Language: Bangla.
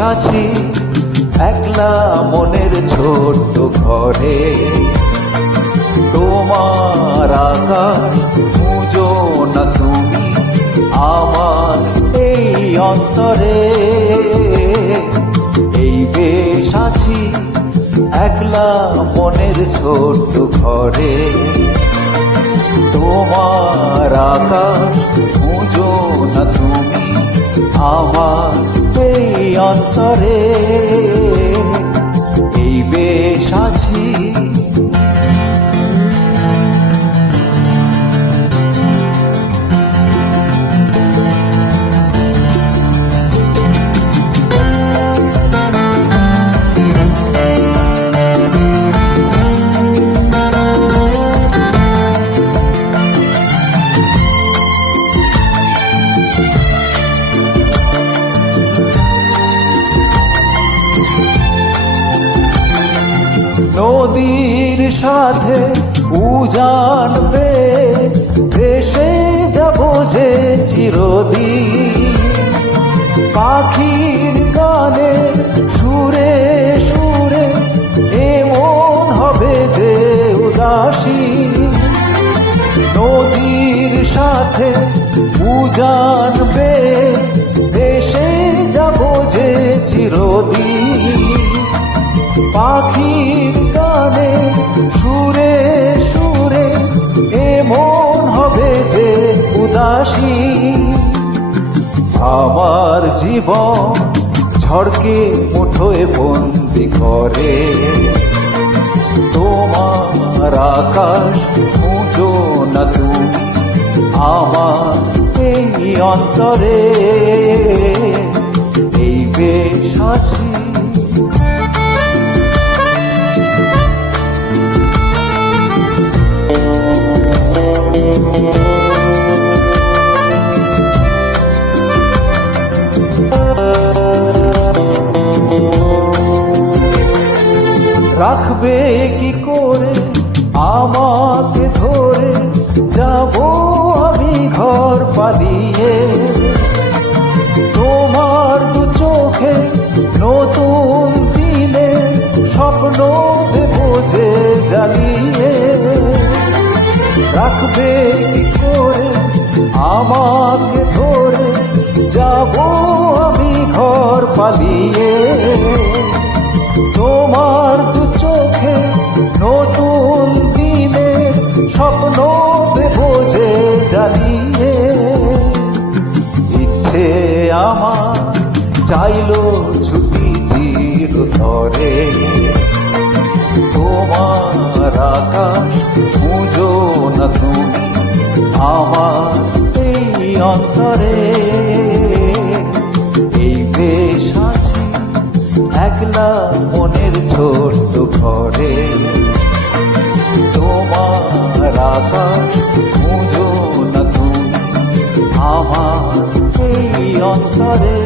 আছি একলা মনের ছোট্ট ঘরে। তোমার আকাশ খুঁজো না তুমি আমার এই অন্তরে। এই বেশ আছি একলা মনের ছোট্ট ঘরে। তোমার আকাশ খুঁজো না তুমি আমার এই অন্তরে। এই বেশ আছি। নদীর সাথে উজান বেয়ে ভেসে যাব যে চিরদিন। পাখির গানে সুরে সুরে এমন হবে যে উদাসী। নদীর সাথে উজান বেয়ে ভেসে যাব যে চিরদিন। পাখির গানে সুরে সুরে এমন হবে যে উদাসী। আমার জীবন ঝড়কে মুঠোয় বন্দি করে। তোমার আকাশ খুঁজো না তুমি আমার এই অন্তরে। এই বেশ আছি। রাখবে কি করে আমাকে ধরে, যাব আমি ঘর পালিয়ে। তোমার দু চোখে নতুন দিনে স্বপ্ন দেব যে জ্বালিয়ে। রাখবে কি করে আমাকে ধরে, যাব আমি ঘর পালিয়ে। তোমার দু চোখে নতুন দিনে স্বপ্ন দেব যে জ্বালিয়ে। ইচ্ছে আমার চাইলো ছুটি চিরতরে। তোমার আকাশ খুঁজো না তুমি আমার এই অন্তরে। এই বেশ আছি একলা মনের ছোট্ট ঘরে। তোমার আকাশ খুঁজো না তুমি আমার এই অন্তরে।